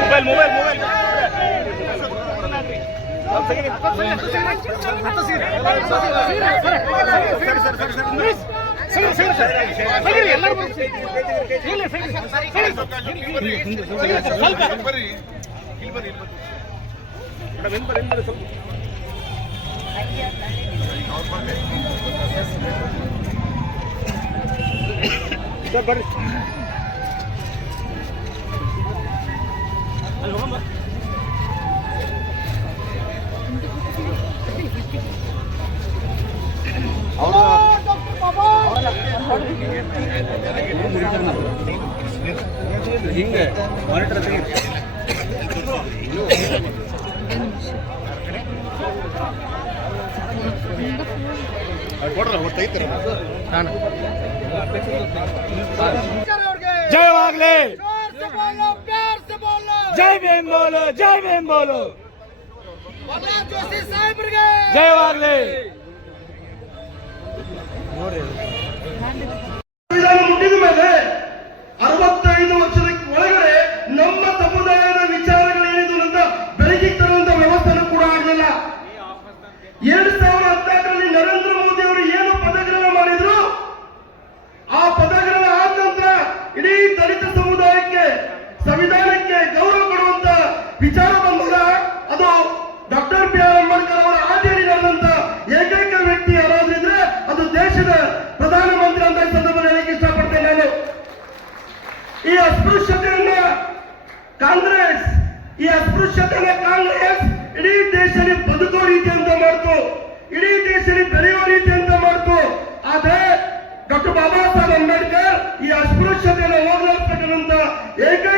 Mobile mobile mobile sir ಬರ್ರಿ. ಹಿಂಗೆ monitor ತೆಗಿ ಜಯವಾಗ್ಲಿ ಜೈ ಭೀಮ್ ಬೋಲು ಜೈ ಭೀಮ್ ಬೋಲು ಜಯವಾಗ್ಲಿ ಸಂವಿಧಾನ ಮುಗಿದ ಮೇಲೆ ಅರವತ್ತೈದು ವರ್ಷದ ಒಳಗಡೆ ನಮ್ಮ ಸಮುದಾಯದ ವಿಚಾರಗಳೇನಿದು ಅಂತ ಬೆಳಕಿಗೆ ತರುವಂತ ವ್ಯವಸ್ಥೆನೂ ಕೂಡ ಆಗಲಿಲ್ಲ. ಎರಡ್ ಸಾವಿರದ ಹದಿನಾಲ್ಕರಲ್ಲಿ ನರೇಂದ್ರ ಮೋದಿ ಅವರು ಏನು ಪದಗ್ರಹಣ ಮಾಡಿದ್ರು? ಆ ಪದಗ್ರಹಣ ಆದ ನಂತರ ಇಡೀ ದಲಿತ ಸಮುದಾಯಕ್ಕೆ, ಸಂವಿಧಾನಕ್ಕೆ ಗೌರವ ಕೊಡುವಂತ ವಿಚಾರ ಬಂದಾಗ ಅದು ಡಾಕ್ಟರ್ ಬಿ ಆರ್ ಅಂಬೇಡ್ಕರ್ ಅವರ ಆದಿಯಲ್ಲಿ ನಡೆದಂತ ಏಕೈಕ ವ್ಯಕ್ತಿ ಯಾರಾದ್ರೂ ಅದು ದೇಶದ ಅಸ್ಪೃಶ್ಯತೆಯನ್ನ ಕಾಂಗ್ರೆಸ್, ಈ ಅಸ್ಪೃಶ್ಯತೆಯನ್ನ ಕಾಂಗ್ರೆಸ್ ಇಡೀ ದೇಶದಲ್ಲಿ ಬದುಕೋ ರೀತಿ ಅಂತ ಮಾಡ್ತು. ಇಡೀ ದೇಶದಲ್ಲಿ ಬೆಳೆಯೋ ರೀತಿ ಅಂತ ಮಾಡ್ತು. ಆದ್ರೆ ಡಾಕ್ಟರ್ ಬಾಬಾ ಸಾಹೇಬ್ ಅಂಬೇಡ್ಕರ್ ಈ ಅಸ್ಪೃಶ್ಯತೆಯನ್ನು ಹೋಗ್ಲಾಡ್ತಕ್ಕಂಥ ಏಕೈಕ